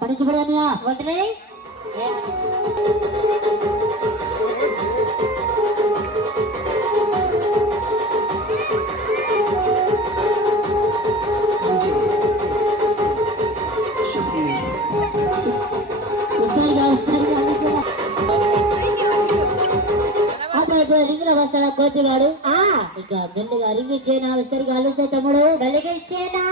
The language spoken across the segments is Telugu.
పడించబడనియా వదిలే రింగ్ లో వస్తాడా కోచివాడు ఇక మెల్లిగా రింగ్ ఇచ్చేనా సరిగా అలుస్తా తమ్ముడు మెల్లిగా ఇచ్చేనా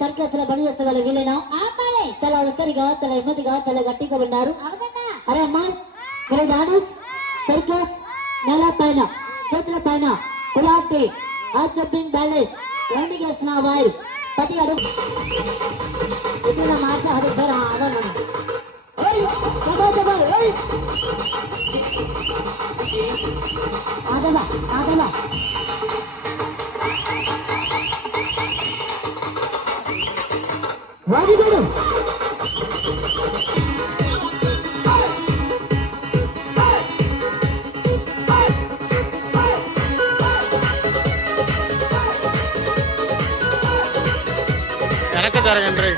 సర్కస్ పని చేస్తే వాళ్ళు వీళ్ళైనా చాలా ఒక్కరిగా చాలా ఎమ్మదిగా చాలా గట్టిగా ఉన్నారు. అరే అమ్మా మీరు దాడు సర్కస్ నెల పైన చేతుల పైన కులాంటి ఆ జంపింగ్ బ్యాలెన్స్ ల్యాండింగ్ చేస్తున్న వారు ప్రతి అడుగు ఇతర మాట్లాడారు ఆగలా ఆగలా వాడిగాడు వెనక జరగండి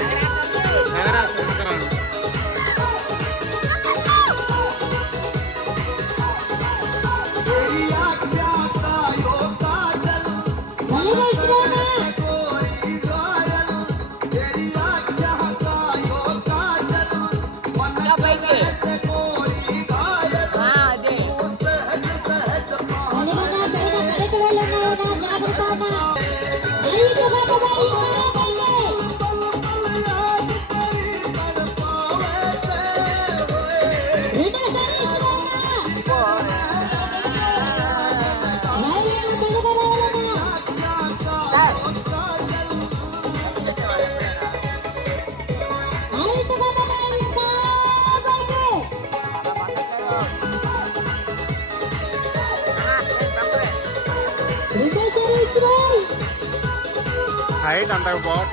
height under what?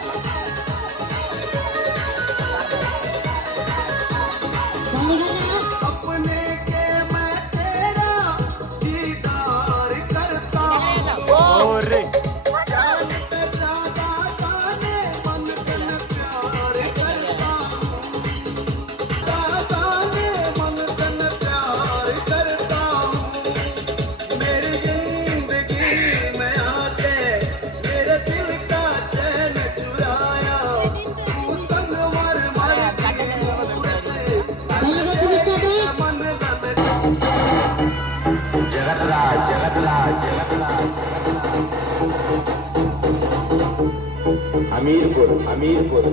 Hamirpur Hamirpur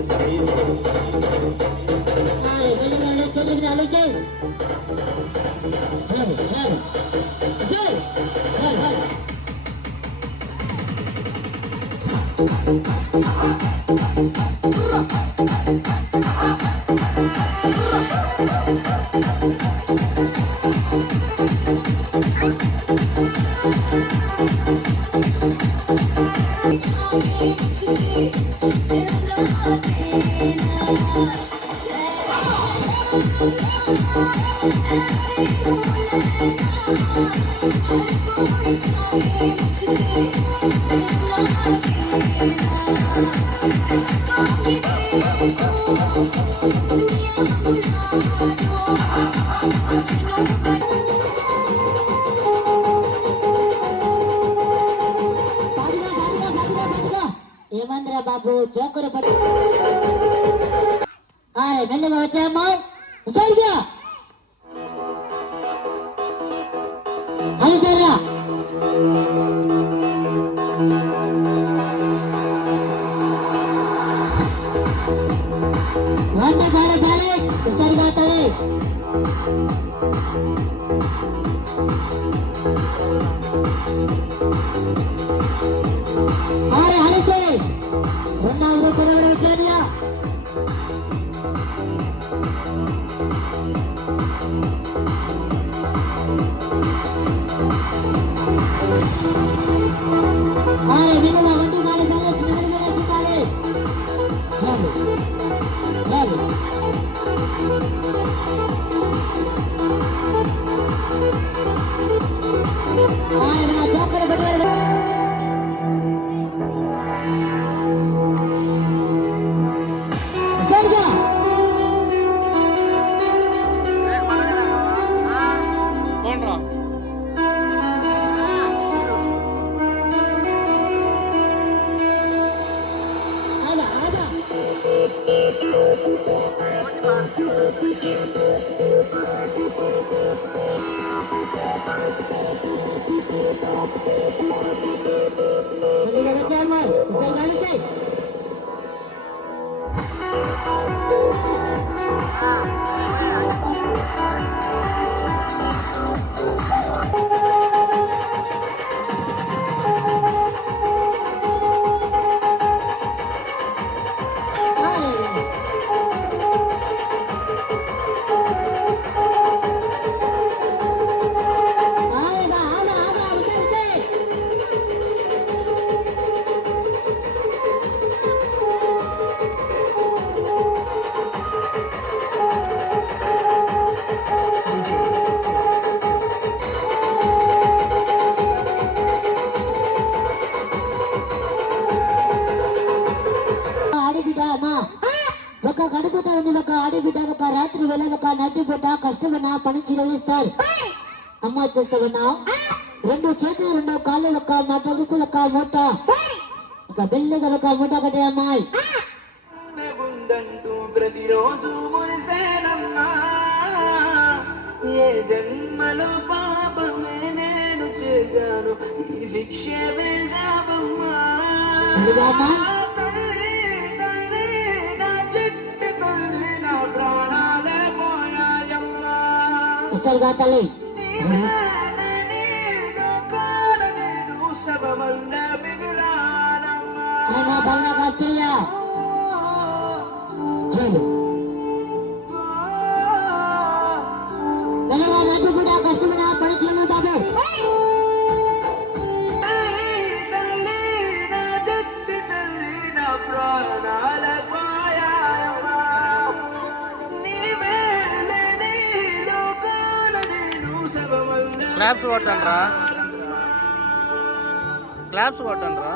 ఏమందిరా బాబు జోకులు పట్టి మెల్లగా వచ్చాయమ్మా సరిగా అది సరిగా వంట సరే సరిగా తల్లి అడితే రెండవ కురవడం చర్య విలువ వంటి గాడి పెట్టాలి చోకడ పెట్టాలి పోండ్రా ఒక గడుపుతా ఉంది ఒక ఆడిబిడ్డ ఒక రాత్రి వేళ ఒక నటి బిడ్డ కష్టమన్నా పని చిరవిస్తారు అమ్మ వచ్చేస్తామన్నా రెండు చేతులు రెండు కాళ్ళు ఒక మాట ఒక మూట ఒక బిల్లుగా ఒక మూట కట్టే అమ్మాయి ప్రతిరోజు మురిసేనమ్మా ఏ జన్మలో పాపమే నేను చేశాను ఈ శిక్షే వేశావమ్మా తల్లి బంగా కాస్త్రియా నటు కూడా కష్టమైన పరీక్షలు బాబు క్లాప్స్ కొట్టండి రా క్లాప్స్ కొట్టండి రా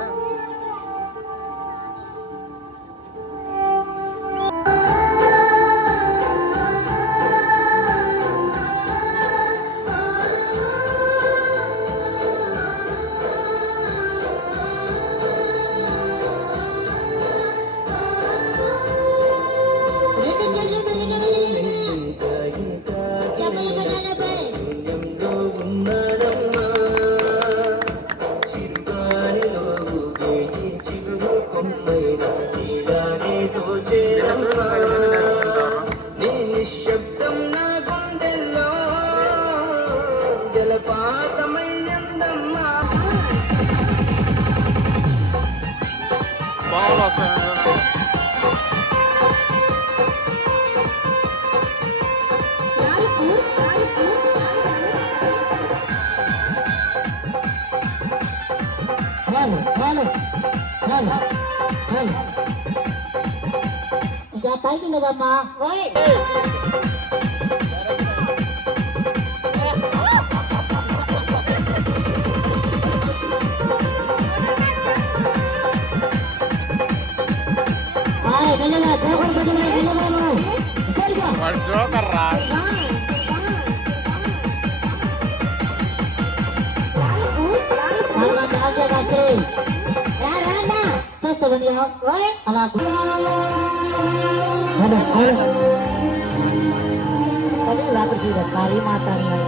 నిశ్శబ్దం నా గుండెల్లో జలపాతమయ్యందమ్మా బాగులు వస్తాయి ఇంకా పైకి లేదమ్మా వాడు జోకర్ రా చేస్తావనియా అలా కారీ మాట్లాడినాడు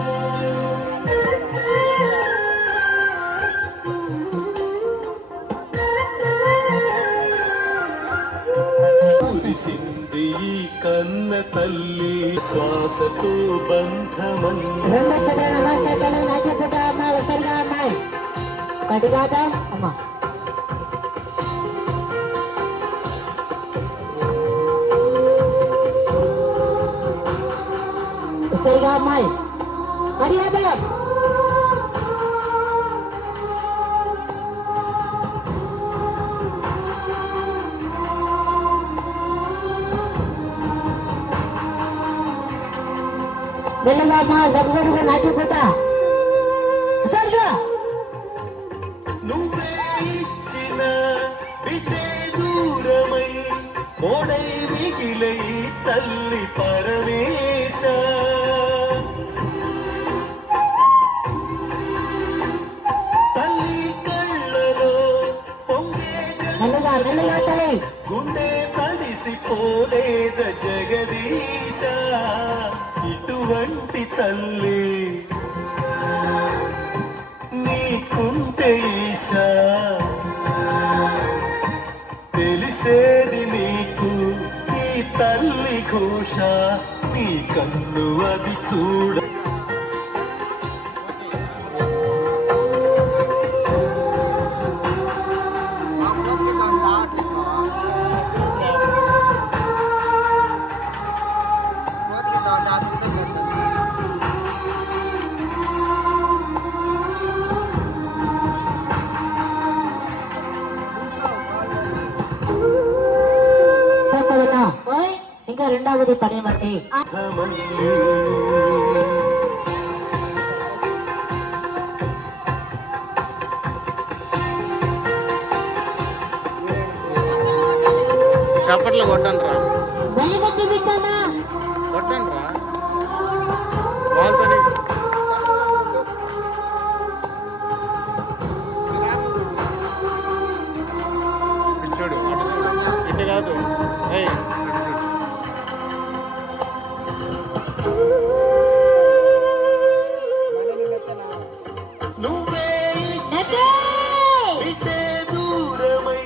కురిసింది ఈ కన్న తల్లి శ్వాసతో బంధమని రెండు చదవడం నమస్తే నాట్యపుట అమ్మ ఒకసారిగా అమ్మాయి కటిగాట అమ్మ ఒకసారిగా అమ్మాయి కడిగాట మెల్లగా అమ్మ దగ్గరగా నాట్యపుట సరిగా నువ్వే ఇచ్చిన బిడ్డే దూరమై ఓడై మిగిలై తల్లి పరమేశ తల్లి కళ్ళలో పొంగే మెల్లగా మెల్లగా తల్లి గుండె తడిసిపోలేద జగదీశ ఇటువంటి తల్లి నీకుంటే ఈశా తెలిసేది నీకు నీ తల్లి ఘోష నీ కన్ను అది చూడ చేస్తావన్నా ఇంకా రెండవది పడేమంటే చప్పట్లు కొట్టండి రా వెలుగు చూపించానా కొట్టండి రా వాళ్ళతో ఇటు చూడు అటు చూడు ఇటు కాదు ఏయ్ నువ్వే బిడ్డే దూరమై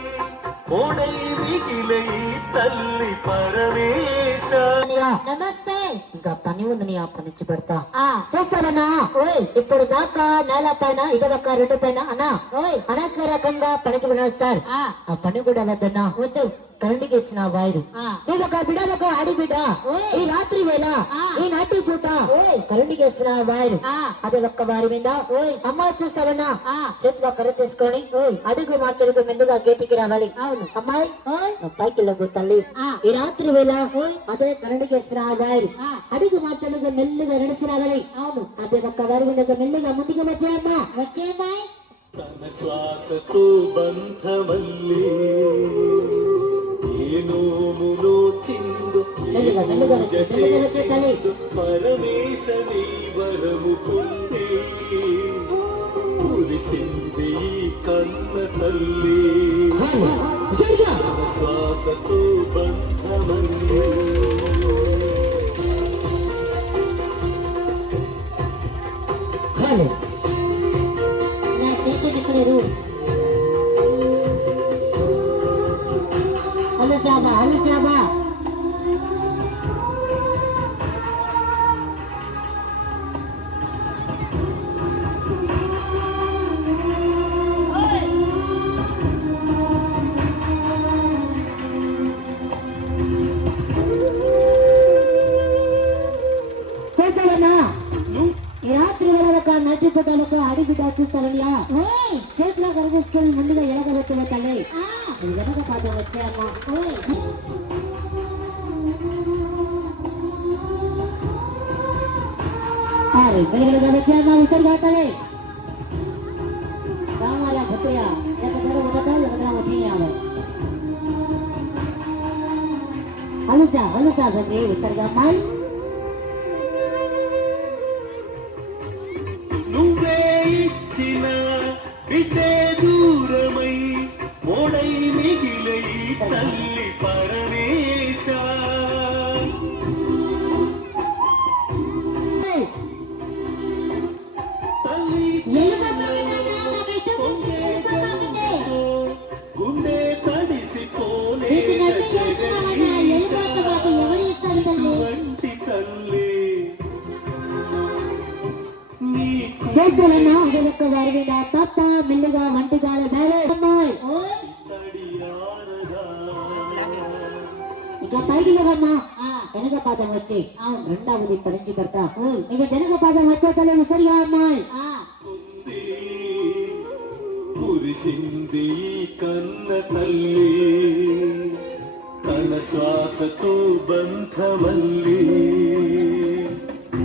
ఓడై మిగిలై తల్లి పరమేశ నమస్తే ఇంకా పని ఉంది నీ అప్పటి నుంచి పెడతా చేస్తానన్నా ఇప్పుడు దాకా నేల పైన ఇదొక రెండు పైన అన్నా అనకరకంగా పనికి సార్ ఆ పని కూడా వద్దన్నా వద్దు కరెంటుకి ఇచ్చిన వైరు ఇదొక బిడ్డలకు ఆడి బిడ్డ ఈ రాత్రి వేళ ఈ నాటి పూట కరెంటుకి ఇచ్చిన వైరు అది ఒక్క వారి మీద అమ్మ చూస్తావన్నా చేతిలో కర్ర తీసుకొని అడుగు మార్చడుగు మెండుగా గేటికి రావాలి అవును అమ్మాయి పైకి వెళ్ళకు తల్లి ఈ రాత్రి వేళ అదే కరెంటుకి ఇచ్చిన వైరు అడుగు మార్చడుగు మెల్లిగా నడిచి రావాలి అవును అదే ఒక్క వారి మీద మెల్లిగా ముందుకు వచ్చేయమ్మా వచ్చేయమ్మాయి తన శ్వాసతో బంధమల్లి ఏ నోములో చిందు మెల్లిగా మెల్లిగా వచ్చే తల్లి పరమేశ నీ వరము పొంది కురిసింది ఈ కన్న తల్లి సరిగా తన శ్వాసతో బంధమల్లి నా చేతికి ఇక్కడ హలో శాబా హలో శాబా చేస్తావన్నా ఈ రాత్రి వేళ ఒక నడిచిపోతాలకు అడిగిట చూస్తారనియా చేతిలో కనిపిస్తుంది ముందుగా ఎలగబెట్టిన తల్లి అది వెనక పాట వచ్చే అమ్మ వెలుగులుగా వచ్చే అమ్మ విసరిగా తల్లి రామాల భూతయ్య అలుసా అలుసా బట్టి విసరిగా అమ్మాయి నువ్వే ఇచ్చిన బిడ్డే దూరమై ఓడై మిగిలి తల్లి పరమేశ తల్లి గుండె తడిసిపోలే వంటి తల్లి నీకు చేతులను అది యొక్క వారి మీద తప్ప మెల్లిగా వంటిగాల మేలే అమ్మాయి తడియారదా ఇక పైకి లేవమ్మా వెనక పాదం వచ్చి రెండవది పరించి కడతా ఇక వెనక పాదం వచ్చే తల్లి సరిగా అమ్మాయి ఉంది కురిసింది ఈ కన్న తల్లి తన శ్వాసతో బంధమల్లి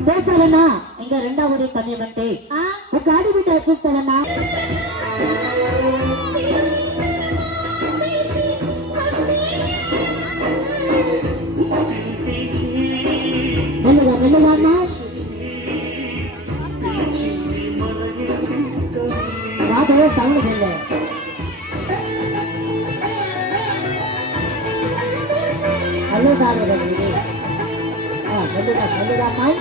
చేస్తావన్నా ఇంకా రెండవది పని బట్టి ఒక ఆడిబిడ్డ చూస్తావన్నా మెల్లుగా మెల్లుగా అమ్మా రాదు సౌండ్ వెళ్ళే హలో కాదు మెల్లుగా మెల్లుగా అమ్మాయి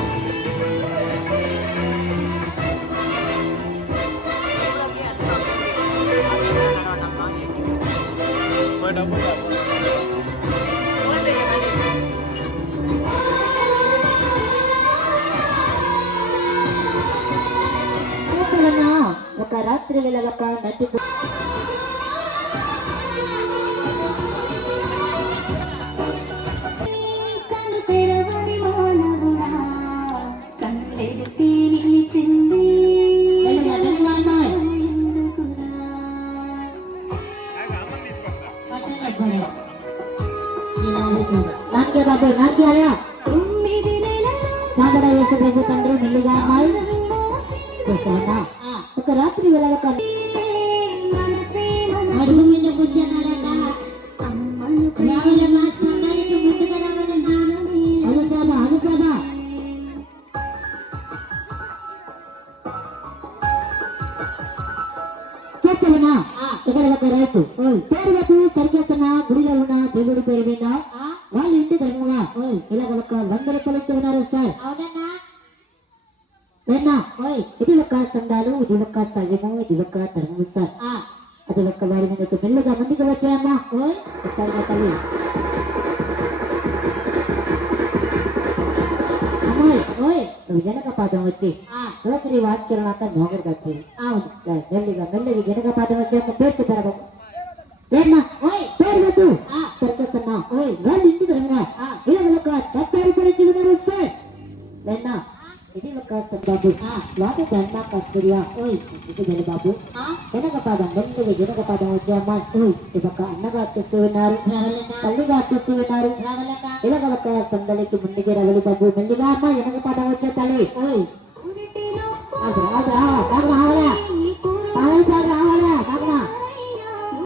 ఒక రాత్రి వేళ ఒక నటి నాకే బాబు నాకే అలా సాగర వేసే ప్రభు తండ్రి మెల్లిగా అమ్మాయి చేస్తావన్నా ఒక రాత్రి వేళ ఒక అడుగు మీద కూర్చున్నాడట అనుసభ అనుసభ చేస్తావన్నా ఇక్కడ ఒక రైతు పేరులకు సరిచేస్తున్న గుడిలో ఉన్న దేవుడి పేరు మీద వాళ్ళ ఇంటి ధర్మంగా ఇలా ఒక 100 రూపాయలు ఇచ్చి ఉన్నారు సార్ ఇది ఒక సందాలు ఇది ఒక సవ్యము ఇది ఒక ధర్మము సార్ అది ఒక్క వారి మీద మెల్లుగా ముందుకు వచ్చాయమ్మా తల్లి అమ్మాయి నువ్వు వెనక పాదం వచ్చి రోజు వాక్యం అంతా మోగరు కట్టి మెల్లిగా మెల్లిగా వెనక పాదం వచ్చి ఒక పేరు చెప్పారు పేరు వద్దు సరికేస్తున్నా వాళ్ళు ఇంటి ధర్మంగా ఇలా ఒక 70 రూపాయలు ఇచ్చి ఉన్నారు సార్ లేనా ఇది ఒక బాబు వాటి దండ కస్తూరియా ఇది బాబు వెనక పాదం మెల్లిగా వెనక పాదం వచ్చామ్మా ఇది ఒక అన్నగా చూస్తూ ఉన్నారు తల్లిగా చూస్తూ ఉన్నారు ఇలాగ ఒక సందలికి ముందుకి రవలి బాబు మెల్లిగా అమ్మ వెనక పాదం వచ్చే తల్లి